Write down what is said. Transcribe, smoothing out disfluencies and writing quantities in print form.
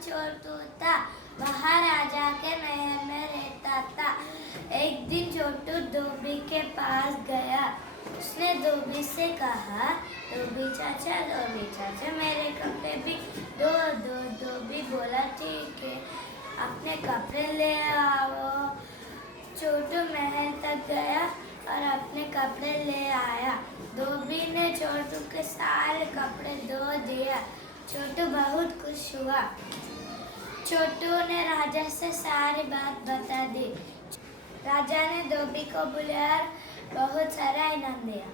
छोटू था, महाराजा के महल में रहता था। एक दिन छोटू धोबी के पास गया। उसने धोबी से कहा, धोबी चाचा मेरे कपड़े भी दो दो। धोबी बोला ठीक है, अपने कपड़े ले आओ। छोटू महल तक गया और अपने कपड़े ले आया। धोबी ने छोटू के सारे कपड़े धो दिया। छोटू बहुत खुश हुआ। छोटू ने राजा से सारी बात बता दी। राजा ने धोबी को बुलाया, बहुत सारा इनाम दिया।